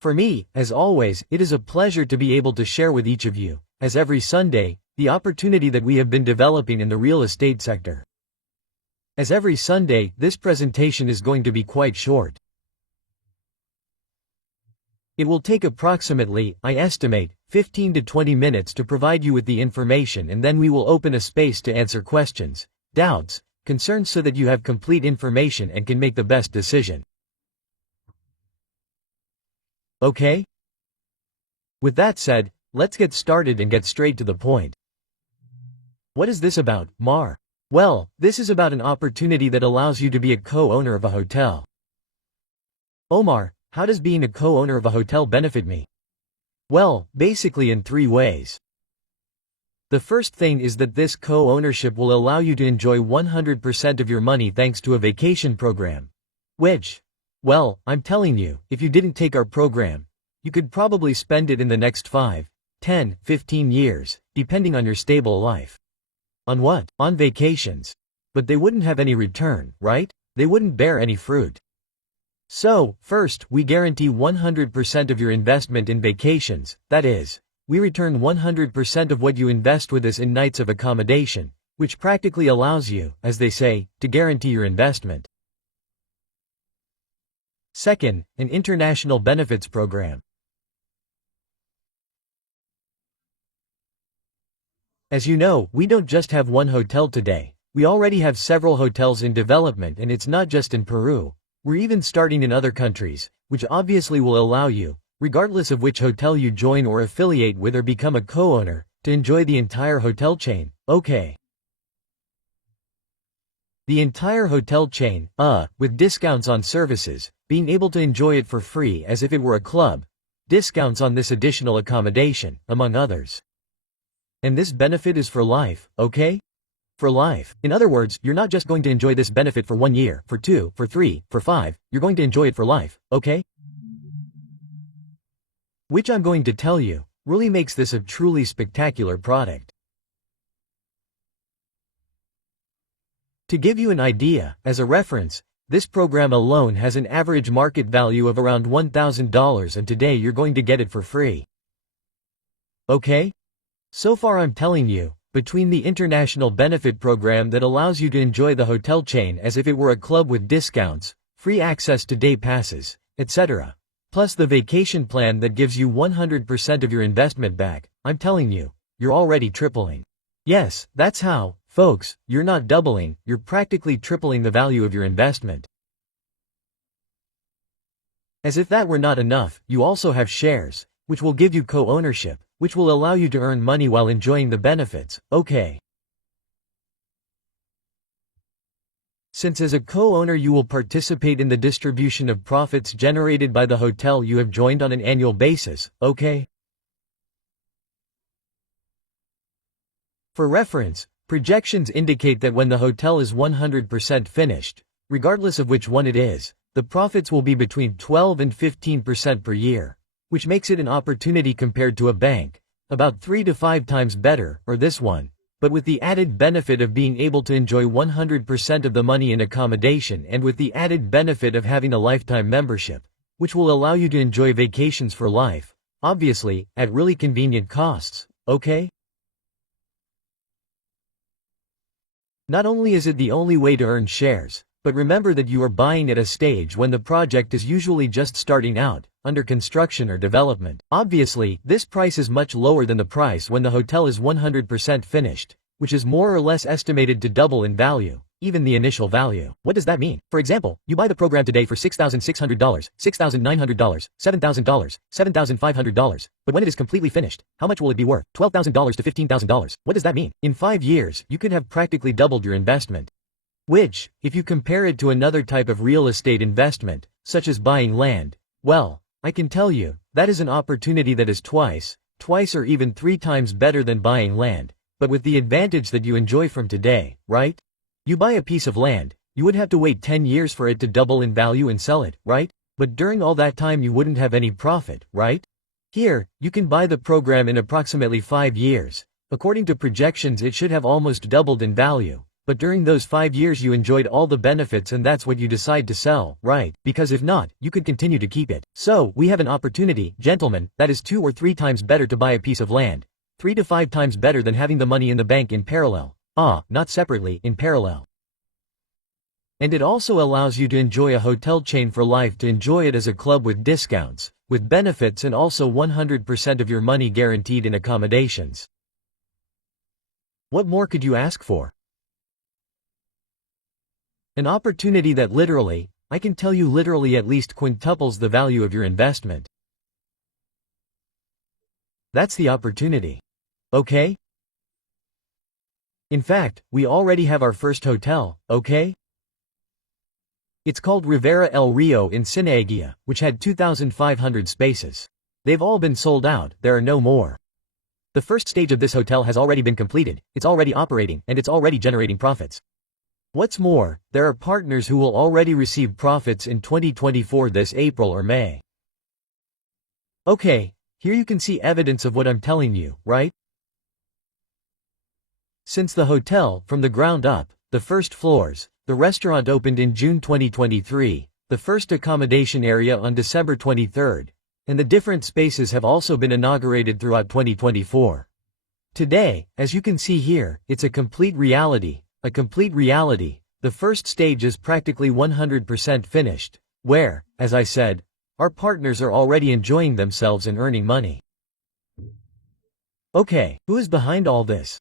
For me, as always, it is a pleasure to be able to share with each of you, as every Sunday, the opportunity that we have been developing in the real estate sector. As every Sunday, this presentation is going to be quite short. It will take approximately, I estimate, 15 to 20 minutes to provide you with the information, and then we will open a space to answer questions, doubts, concerns so that you have complete information and can make the best decision. Okay? With that said, let's get started and get straight to the point. What is this about, Mar? Well, this is about an opportunity that allows you to be a co-owner of a hotel. Omar, how does being a co-owner of a hotel benefit me? Well, basically in 3 ways. The first thing is that this co-ownership will allow you to enjoy 100% of your money thanks to a vacation program. Which, well, I'm telling you, if you didn't take our program, you could probably spend it in the next 5, 10, 15 years, depending on your stable life. On what? On vacations. But they wouldn't have any return, right? They wouldn't bear any fruit. So, first, we guarantee 100% of your investment in vacations, that is, we return 100% of what you invest with us in nights of accommodation, which practically allows you, as they say, to guarantee your investment. Second, an international benefits program. As you know, we don't just have one hotel today, we already have several hotels in development, and it's not just in Peru. We're even starting in other countries, which obviously will allow you, regardless of which hotel you join or affiliate with or become a co-owner, to enjoy the entire hotel chain, okay? The entire hotel chain, with discounts on services, being able to enjoy it for free as if it were a club, discounts on this additional accommodation, among others. And this benefit is for life, okay? For life. In other words, you're not just going to enjoy this benefit for 1 year, for 2, for 3, for 5, you're going to enjoy it for life, okay? Which I'm going to tell you, really makes this a truly spectacular product. To give you an idea, as a reference, this program alone has an average market value of around $1,000, and today you're going to get it for free. Okay? So far I'm telling you, between the international benefit program that allows you to enjoy the hotel chain as if it were a club with discounts, free access to day passes, etc., plus the vacation plan that gives you 100% of your investment back, I'm telling you, you're already tripling. Yes, that's how, folks, you're not doubling, you're practically tripling the value of your investment. As if that were not enough, you also have shares, which will give you co-ownership, which will allow you to earn money while enjoying the benefits, okay? Since as a co-owner you will participate in the distribution of profits generated by the hotel you have joined on an annual basis, okay? For reference, projections indicate that when the hotel is 100% finished, regardless of which one it is, the profits will be between 12 and 15% per year, which makes it an opportunity compared to a bank, about 3 to 5 times better, or this one, but with the added benefit of being able to enjoy 100% of the money in accommodation and with the added benefit of having a lifetime membership, which will allow you to enjoy vacations for life, obviously, at really convenient costs, okay? Not only is it the only way to earn shares, but remember that you are buying at a stage when the project is usually just starting out, under construction or development. Obviously, this price is much lower than the price when the hotel is 100% finished, which is more or less estimated to double in value, even the initial value. What does that mean? For example, you buy the program today for $6,600, $6,900, $7,000, $7,500, but when it is completely finished, how much will it be worth? $12,000 to $15,000. What does that mean? In 5 years, you could have practically doubled your investment. Which, if you compare it to another type of real estate investment, such as buying land, well, I can tell you, that is an opportunity that is twice or even 3 times better than buying land, but with the advantage that you enjoy from today, right? You buy a piece of land, you would have to wait 10 years for it to double in value and sell it, right? But during all that time you wouldn't have any profit, right? Here, you can buy the program in approximately 5 years. According to projections it should have almost doubled in value, But during those 5 years you enjoyed all the benefits and that's what you decide to sell, right? Because if not, you could continue to keep it. So, we have an opportunity, gentlemen, that is 2 or 3 times better to buy a piece of land. 3 to 5 times better than having the money in the bank in parallel. Not separately, in parallel. And it also allows you to enjoy a hotel chain for life, to enjoy it as a club with discounts, with benefits and also 100% of your money guaranteed in accommodations. What more could you ask for? An opportunity that literally, I can tell you literally at least quintuples the value of your investment. That's the opportunity. Okay? In fact, we already have our first hotel, okay? It's called Rivera El Rio in Cieneguilla, which had 2,500 spaces. They've all been sold out, there are no more. The first stage of this hotel has already been completed, it's already operating, and it's already generating profits. What's more, there are partners who will already receive profits in 2024 this April or May. Okay, here you can see evidence of what I'm telling you, right? Since the hotel, from the ground up, the first floors, the restaurant opened in June 2023, the first accommodation area on December 23rd, and the different spaces have also been inaugurated throughout 2024. Today, as you can see here, it's a complete reality, the first stage is practically 100% finished, where, as I said, our partners are already enjoying themselves and earning money. Okay, who is behind all this?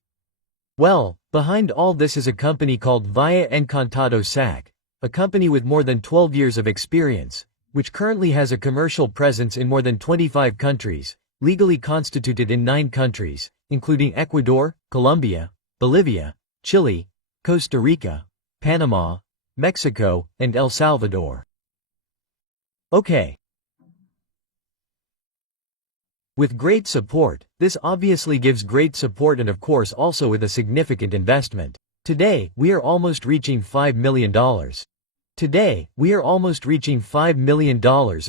Well, behind all this is a company called Via Encantado SAC, a company with more than 12 years of experience, which currently has a commercial presence in more than 25 countries, legally constituted in 9 countries, including Ecuador, Colombia, Bolivia, Chile, Costa Rica, Panama, Mexico, and El Salvador. Okay. With great support, this obviously gives great support and of course also with a significant investment. Today, we are almost reaching $5 million.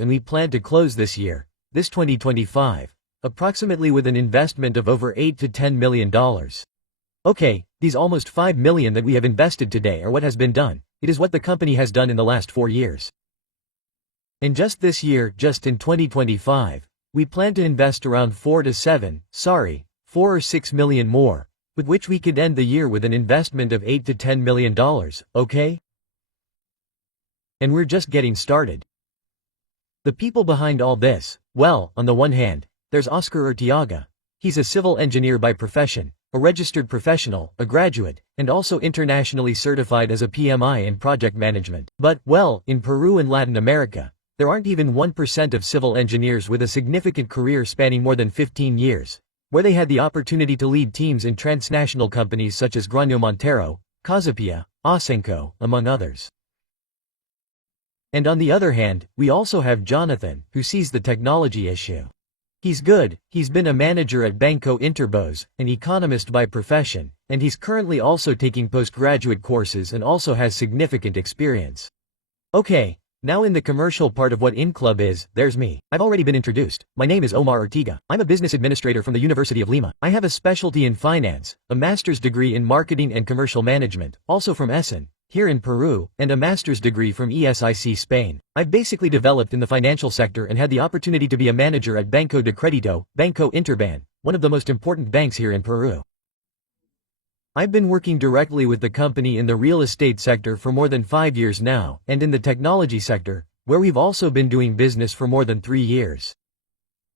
And we plan to close this year, this 2025, approximately with an investment of over $8 to $10 million. Okay, these almost $5 million that we have invested today are what has been done. It is what the company has done in the last 4 years. And just this year, just in 2025, we plan to invest around 4 or 6 million more, with which we could end the year with an investment of $8 to $10 million, okay? And we're just getting started. The people behind all this, well, on the one hand, there's Oscar Urtiaga. He's a civil engineer by profession, a registered professional, a graduate, and also internationally certified as a PMI in project management. But, well, in Peru and Latin America, there aren't even 1% of civil engineers with a significant career spanning more than 15 years, where they had the opportunity to lead teams in transnational companies such as Grano Montero, Casapia, Ausenco, among others. And on the other hand, we also have Jonathan, who sees the technology issue. He's good, he's been a manager at Banco Interbos, an economist by profession, and he's currently also taking postgraduate courses and also has significant experience. Okay, now in the commercial part of what Inclub is, there's me. I've already been introduced. My name is Omar Ortiga. I'm a business administrator from the University of Lima. I have a specialty in finance, a master's degree in marketing and commercial management, also from ESSEN, here in Peru, and a master's degree from ESIC Spain. I've basically developed in the financial sector and had the opportunity to be a manager at Banco de Credito, Banco Interban, one of the most important banks here in Peru. I've been working directly with the company in the real estate sector for more than 5 years now, and in the technology sector, where we've also been doing business for more than 3 years.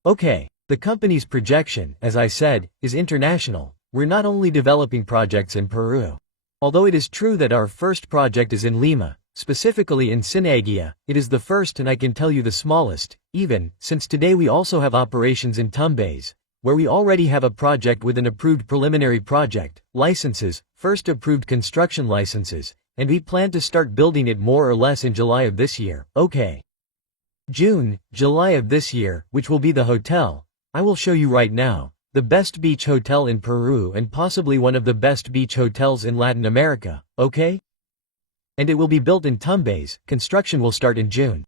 Okay, the company's projection, as I said, is international. We're not only developing projects in Peru. Although it is true that our first project is in Lima, specifically in Cieneguilla, it is the first and I can tell you the smallest, even, since today we also have operations in Tumbes, where we already have a project with an approved preliminary project, licenses, first approved construction licenses, and we plan to start building it more or less in July of this year, okay. June, July of this year, which will be the hotel, I will show you right now. The best beach hotel in Peru and possibly one of the best beach hotels in Latin America, okay? And it will be built in Tumbes, construction will start in June.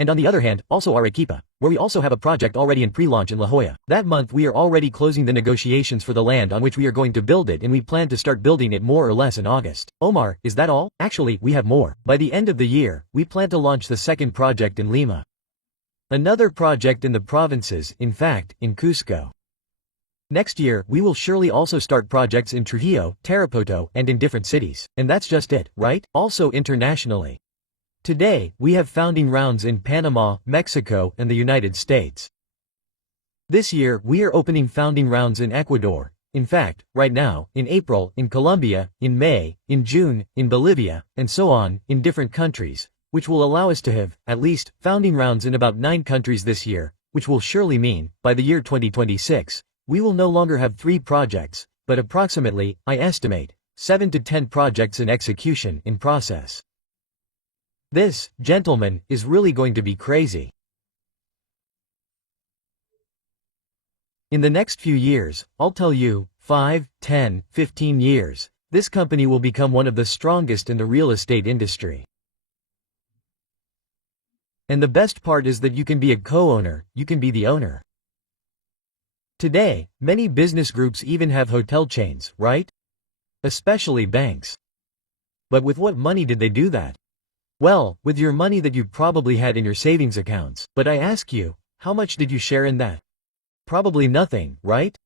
And on the other hand, also Arequipa, where we also have a project already in pre-launch in La Jolla. That month we are already closing the negotiations for the land on which we are going to build it, and we plan to start building it more or less in August. Omar, is that all? Actually, we have more. By the end of the year, we plan to launch the second project in Lima. Another project in the provinces, in fact, in Cusco. Next year, we will surely also start projects in Trujillo, Tarapoto, and in different cities. And that's just it, right? Also internationally. Today, we have founding rounds in Panama, Mexico, and the United States. This year, we are opening founding rounds in Ecuador. In fact, right now, in April, in Colombia, in May, in June, in Bolivia, and so on, in different countries, which will allow us to have, at least, founding rounds in about 9 countries this year, which will surely mean, by the year 2026, we will no longer have 3 projects, but approximately, I estimate, 7 to 10 projects in execution in process. This, gentlemen, is really going to be crazy. In the next few years, I'll tell you, 5, 10, 15 years, this company will become one of the strongest in the real estate industry. And the best part is that you can be a co-owner, you can be the owner. Today, many business groups even have hotel chains, right? Especially banks. But with what money did they do that? Well, with your money that you probably had in your savings accounts. But I ask you, how much did you share in that? Probably nothing, right?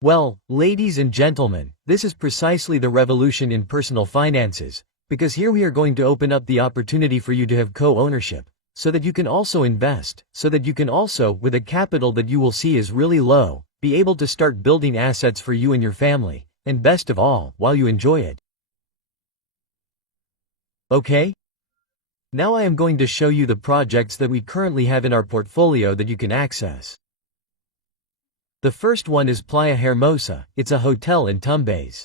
Well, ladies and gentlemen, this is precisely the revolution in personal finances, because here we are going to open up the opportunity for you to have co-ownership, so that you can also invest, so that you can also, with a capital that you will see is really low, be able to start building assets for you and your family, and best of all, while you enjoy it. Okay? Now I am going to show you the projects that we currently have in our portfolio that you can access. The first one is Playa Hermosa. It's a hotel in Tumbes.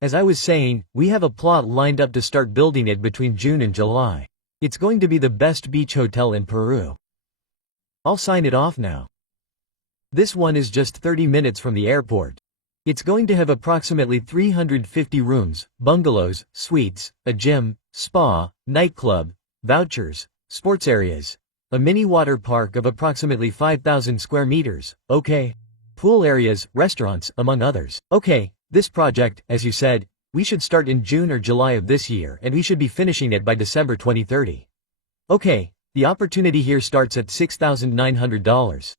As I was saying, we have a plot lined up to start building it between June and July. It's going to be the best beach hotel in Peru. I'll sign it off now. This one is just 30 minutes from the airport. It's going to have approximately 350 rooms, bungalows, suites, a gym, spa, nightclub, vouchers, sports areas, a mini water park of approximately 5,000 square meters, okay? Pool areas, restaurants, among others. Okay, this project, as you said, we should start in June or July of this year and we should be finishing it by December 2030. Okay, the opportunity here starts at $6,900.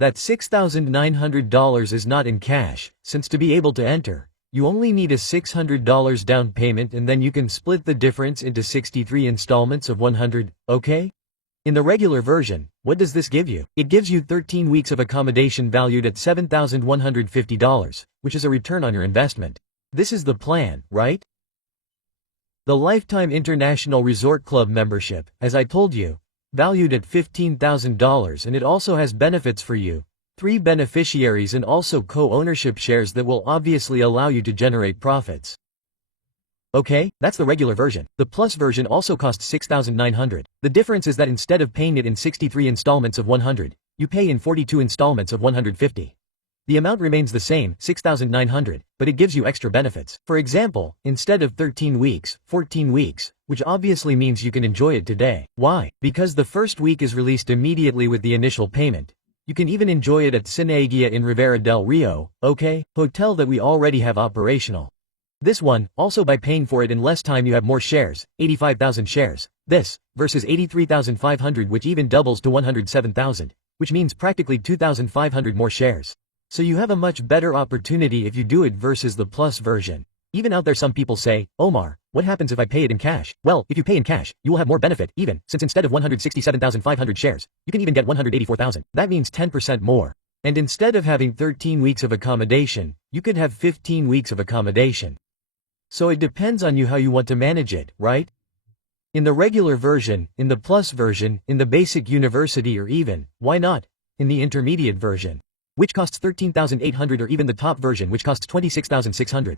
That $6,900 is not in cash, since to be able to enter, you only need a $600 down payment and then you can split the difference into 63 installments of 100, okay? In the regular version, what does this give you? It gives you 13 weeks of accommodation valued at $7,150, which is a return on your investment. This is the plan, right? The Lifetime International Resort Club membership, as I told you, valued at $15,000, and it also has benefits for you, 3 beneficiaries and also co-ownership shares that will obviously allow you to generate profits. Okay, that's the regular version. The plus version also costs $6,900. The difference is that instead of paying it in 63 installments of 100, you pay in 42 installments of 150. The amount remains the same, $6,900, but it gives you extra benefits. For example, instead of 13 weeks, 14 weeks, which obviously means you can enjoy it today. Why? Because the first week is released immediately with the initial payment. You can even enjoy it at Cineagia in Rivera del Rio, okay? Hotel that we already have operational. This one, also by paying for it in less time you have more shares, 85,000 shares. This, versus 83,500 which even doubles to 107,000, which means practically 2,500 more shares. So you have a much better opportunity if you do it versus the plus version. Even out there some people say, Omar, what happens if I pay it in cash? Well, if you pay in cash, you will have more benefit, even, since instead of 167,500 shares, you can even get 184,000. That means 10% more. And instead of having 13 weeks of accommodation, you could have 15 weeks of accommodation. So it depends on you how you want to manage it, right? In the regular version, in the plus version, in the basic university or even, why not, in the intermediate version, which costs $13,800 or even the top version which costs $26,600.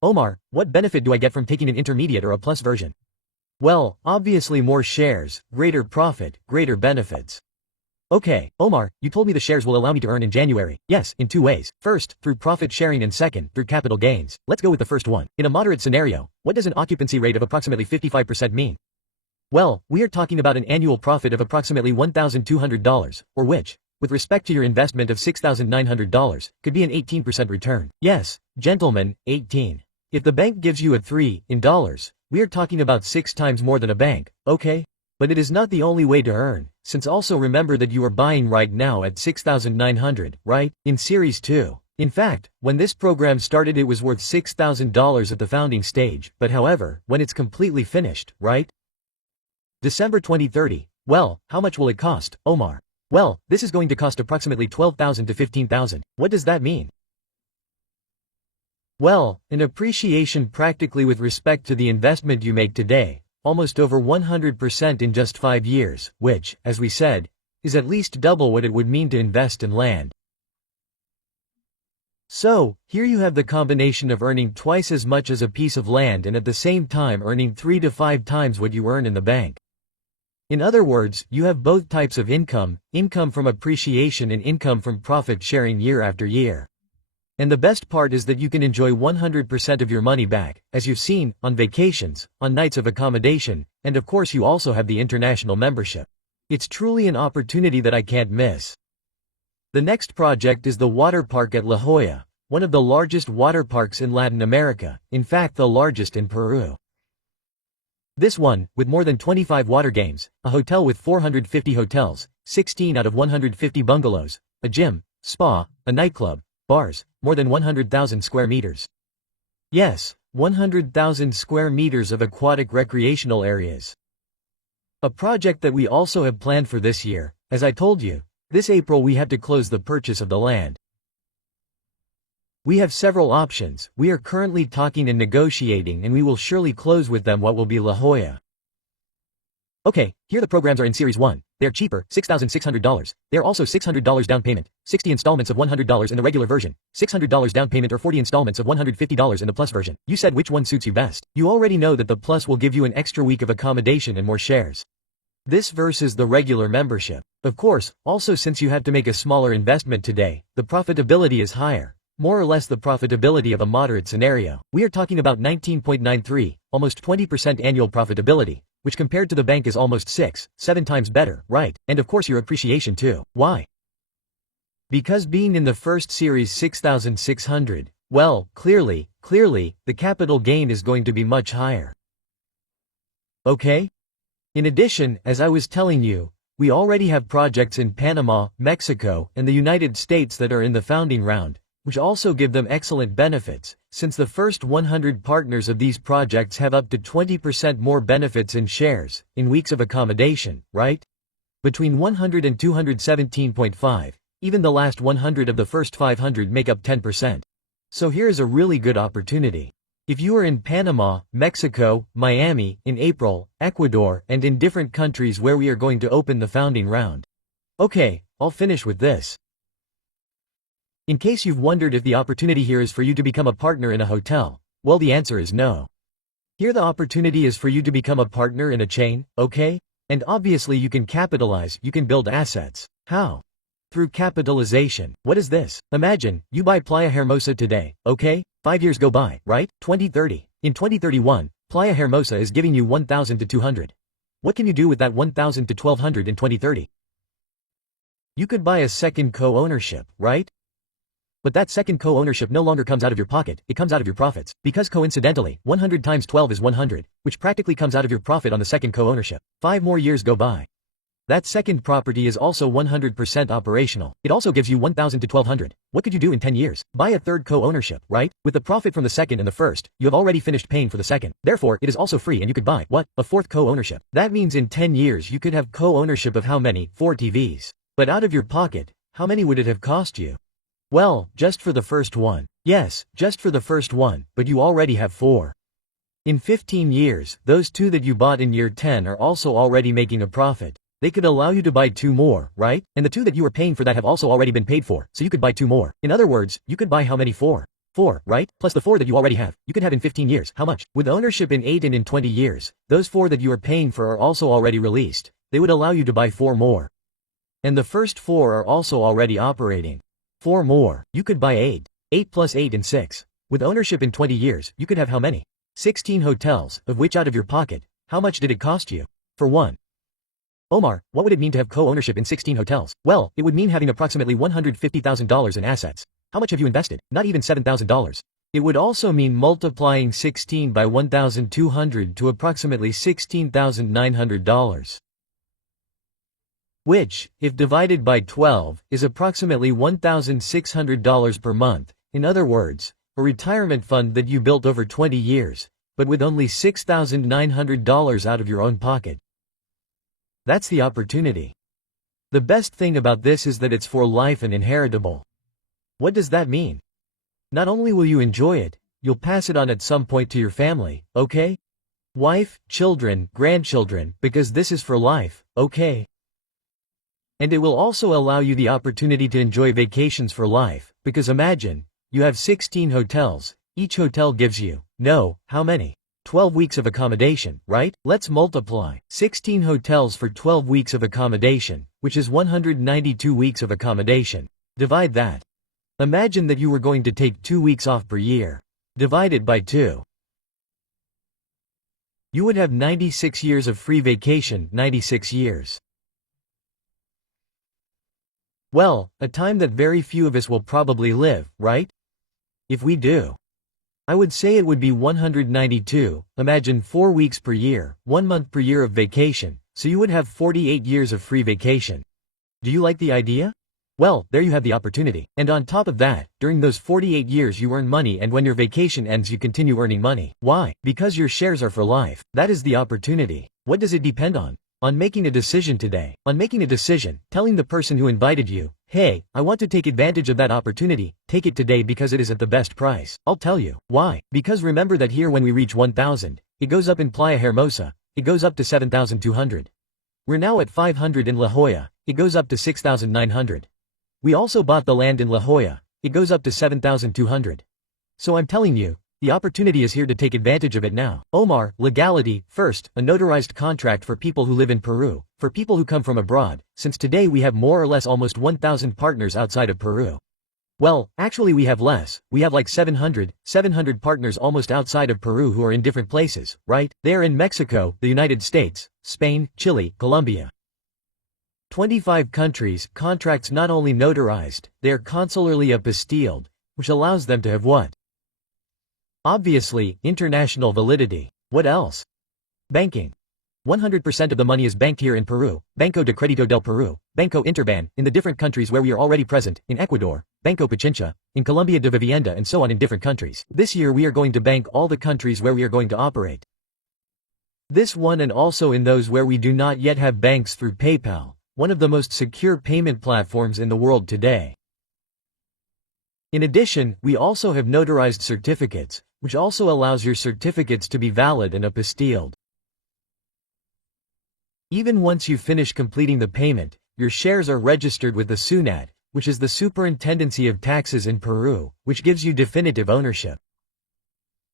Omar, what benefit do I get from taking an intermediate or a plus version? Well, obviously more shares, greater profit, greater benefits. Okay, Omar, you told me the shares will allow me to earn in January. Yes, in two ways. First, through profit sharing, and second, through capital gains. Let's go with the first one. In a moderate scenario, what does an occupancy rate of approximately 55% mean? Well, we are talking about an annual profit of approximately $1,200, or which, with respect to your investment of $6,900, could be an 18% return. Yes, gentlemen, 18. If the bank gives you a 3, in dollars, we are talking about 6 times more than a bank, okay? But it is not the only way to earn, since also remember that you are buying right now at $6,900, right? In Series 2. In fact, when this program started it was worth $6,000 at the founding stage, but however, when it's completely finished, right? December 2030. Well, how much will it cost, Omar? Well, this is going to cost approximately $12,000 to $15,000. What does that mean? Well, an appreciation practically with respect to the investment you make today, almost over 100% in just 5 years, which, as we said, is at least double what it would mean to invest in land. So, here you have the combination of earning twice as much as a piece of land and at the same time earning 3 to 5 times what you earn in the bank. In other words, you have both types of income from appreciation and income from profit sharing year after year. And the best part is that you can enjoy 100% of your money back, as you've seen, on vacations, on nights of accommodation, and of course you also have the international membership. It's truly an opportunity that I can't miss. The next project is the water park at La Jolla, one of the largest water parks in Latin America, in fact the largest in Peru. This one, with more than 25 water games, a hotel with 450 hotels, 16 out of 150 bungalows, a gym, spa, a nightclub, bars, more than 100,000 square meters. Yes, 100,000 square meters of aquatic recreational areas. A project that we also have planned for this year, as I told you, this April we had to close the purchase of the land. We have several options, we are currently talking and negotiating and we will surely close with them what will be La Jolla. Okay, here the programs are in Series 1. They are cheaper, $6,600. They are also $600 down payment, 60 installments of $100 in the regular version, $600 down payment or 40 installments of $150 in the Plus version. You said which one suits you best. You already know that the Plus will give you an extra week of accommodation and more shares. This versus the regular membership. Of course, also since you have to make a smaller investment today, the profitability is higher. More or less the profitability of a moderate scenario. We are talking about 19.93, almost 20% annual profitability, which compared to the bank is almost 6-7 times better, right? And of course your appreciation too. Why? Because being in the first series 6,600, well, clearly, the capital gain is going to be much higher. Okay? In addition, as I was telling you, we already have projects in Panama, Mexico, and the United States that are in the founding round, which also give them excellent benefits, since the first 100 partners of these projects have up to 20% more benefits in shares, in weeks of accommodation, right? Between 100 and 217.5, even the last 100 of the first 500 make up 10%. So here is a really good opportunity. If you are in Panama, Mexico, Miami, in April, Ecuador, and in different countries where we are going to open the founding round. Okay, I'll finish with this. In case you've wondered if the opportunity here is for you to become a partner in a hotel, well the answer is no. Here the opportunity is for you to become a partner in a chain, okay? And obviously you can capitalize, you can build assets. How? Through capitalization. What is this? Imagine, you buy Playa Hermosa today, okay? 5 years go by, right? 2030. In 2031, Playa Hermosa is giving you 1,000 to 200. What can you do with that 1,000 to 1,200 in 2030? You could buy a second co-ownership, right? But that second co-ownership no longer comes out of your pocket, it comes out of your profits. Because coincidentally, 100 times 12 is 100, which practically comes out of your profit on the second co-ownership. 5 more years go by. That second property is also 100% operational. It also gives you 1,000 to 1,200. What could you do in 10 years? Buy a third co-ownership, right? With the profit from the second and the first, you have already finished paying for the second. Therefore, it is also free and you could buy, what? A fourth co-ownership. That means in 10 years you could have co-ownership of how many? 4 TVs. But out of your pocket, how many would it have cost you? Well, just for the first one. Yes, just for the first one, but you already have 4. In 15 years, those 2 that you bought in year 10 are also already making a profit. They could allow you to buy 2 more, right? And the 2 that you are paying for that have also already been paid for, so you could buy 2 more. In other words, you could buy how many? 4. 4, right? Plus the 4 that you already have. You could have in 15 years. How much? With ownership in 8 and in 20 years, those 4 that you are paying for are also already released. They would allow you to buy 4 more. And the first 4 are also already operating. 4 more. You could buy 8. 8 plus 8 and 6. With ownership in 20 years, you could have how many? 16 hotels, of which out of your pocket, how much did it cost you? For one. Omar, what would it mean to have co-ownership in 16 hotels? Well, it would mean having approximately $150,000 in assets. How much have you invested? Not even $7,000. It would also mean multiplying 16 by 1,200 to approximately $16,900. Which, if divided by 12, is approximately $1,600 per month. In other words, a retirement fund that you built over 20 years, but with only $6,900 out of your own pocket. That's the opportunity. The best thing about this is that it's for life and inheritable. What does that mean? Not only will you enjoy it, you'll pass it on at some point to your family, okay? Wife, children, grandchildren, because this is for life, okay? And it will also allow you the opportunity to enjoy vacations for life, because imagine, you have 16 hotels, each hotel gives you, how many? 12 weeks of accommodation, right? Let's multiply 16 hotels for 12 weeks of accommodation, which is 192 weeks of accommodation. Divide that. Imagine that you were going to take 2 weeks off per year. Divide it by 2. You would have 96 years of free vacation, 96 years. Well, a time that very few of us will probably live, right? If we do. I would say it would be 192, imagine 4 weeks per year, 1 month per year of vacation, so you would have 48 years of free vacation. Do you like the idea? Well, there you have the opportunity. And on top of that, during those 48 years you earn money, and when your vacation ends you continue earning money. Why? Because your shares are for life. That is the opportunity. What does it depend on? On making a decision today. On making a decision, telling the person who invited you, hey, I want to take advantage of that opportunity, take it today because it is at the best price. I'll tell you. Why? Because remember that here when we reach 1,000, it goes up in Playa Hermosa, it goes up to 7,200. We're now at 500 in La Jolla, it goes up to 6,900. We also bought the land in La Jolla, it goes up to 7,200. So I'm telling you, the opportunity is here to take advantage of it now. Omar, legality, first, a notarized contract for people who live in Peru, for people who come from abroad, since today we have more or less almost 1,000 partners outside of Peru. Well, actually we have less, we have like 700 partners almost outside of Peru who are in different places, right? They are in Mexico, the United States, Spain, Chile, Colombia. 25 countries, contracts not only notarized, they are consularly apostilled, which allows them to have what? Obviously, international validity. What else? Banking. 100% of the money is banked here in Peru, Banco de Crédito del Perú, Banco Interban, in the different countries where we are already present, in Ecuador, Banco Pichincha, in Colombia de Vivienda and so on in different countries. This year we are going to bank all the countries where we are going to operate. This one and also in those where we do not yet have banks through PayPal, one of the most secure payment platforms in the world today. In addition, we also have notarized certificates, which also allows your certificates to be valid and apostilled. Even once you finish completing the payment, your shares are registered with the SUNAT, which is the Superintendency of Taxes in Peru, which gives you definitive ownership.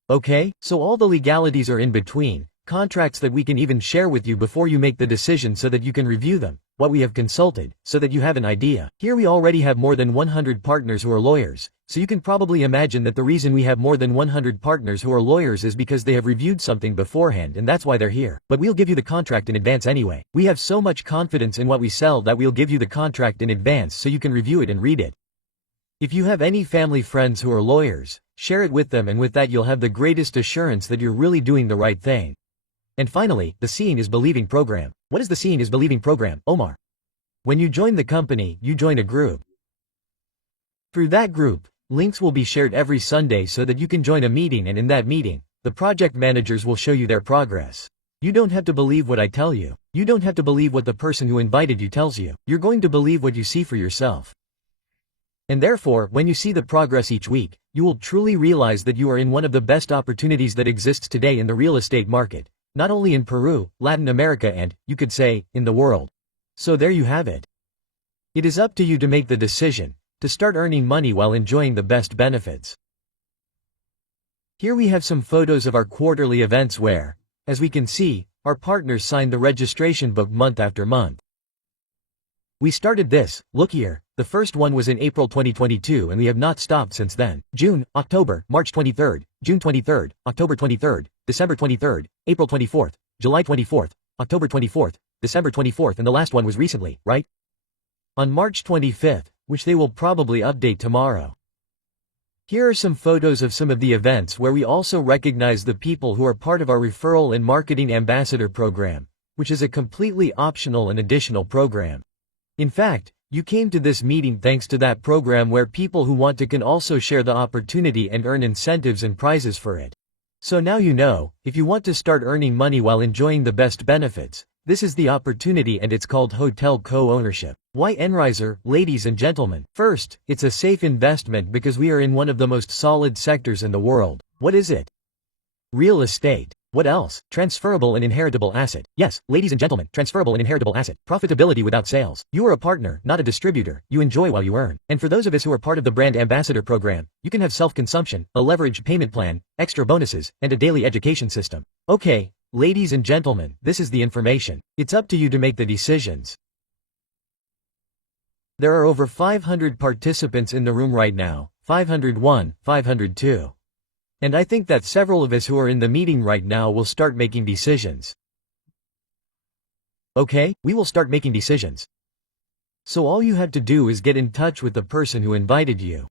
Okay, so all the legalities are in between, contracts that we can even share with you before you make the decision so that you can review them, what we have consulted, so that you have an idea. Here we already have more than 100 partners who are lawyers, so you can probably imagine that the reason we have more than 100 partners who are lawyers is because they have reviewed something beforehand and that's why they're here. But we'll give you the contract in advance anyway. We have so much confidence in what we sell that we'll give you the contract in advance so you can review it and read it. If you have any family friends who are lawyers, share it with them, and with that you'll have the greatest assurance that you're really doing the right thing. And finally, the Seeing is Believing program. What is the Seeing is Believing program, Omar? When you join the company, you join a group. Through that group, links will be shared every Sunday so that you can join a meeting, and in that meeting, the project managers will show you their progress. You don't have to believe what I tell you. You don't have to believe what the person who invited you tells you. You're going to believe what you see for yourself. And therefore, when you see the progress each week, you will truly realize that you are in one of the best opportunities that exists today in the real estate market. Not only in Peru, Latin America and, you could say, in the world. So there you have it. It is up to you to make the decision, to start earning money while enjoying the best benefits. Here we have some photos of our quarterly events where, as we can see, our partners sign the registration book month after month. We started this, look here, the first one was in April 2022 and we have not stopped since then. June, October, March 23rd, June 23rd, October 23rd, December 23rd, April 24th, July 24th, October 24th, December 24th, and the last one was recently, right? On March 25th, which they will probably update tomorrow. Here are some photos of some of the events where we also recognize the people who are part of our Referral and Marketing Ambassador program, which is a completely optional and additional program. In fact, you came to this meeting thanks to that program where people who want to can also share the opportunity and earn incentives and prizes for it. So now you know, if you want to start earning money while enjoying the best benefits, this is the opportunity and it's called hotel co-ownership. Why Enriser, ladies and gentlemen? First, it's a safe investment because we are in one of the most solid sectors in the world. What is it? Real estate. What else? Transferable and inheritable asset. Yes, ladies and gentlemen, transferable and inheritable asset. Profitability without sales. You are a partner, not a distributor. You enjoy while you earn. And for those of us who are part of the Brand Ambassador program, you can have self-consumption, a leveraged payment plan, extra bonuses, and a daily education system. Okay, ladies and gentlemen, this is the information. It's up to you to make the decisions. There are over 500 participants in the room right now, 501, 502. And I think that several of us who are in the meeting right now will start making decisions. Okay, we will start making decisions. So all you have to do is get in touch with the person who invited you.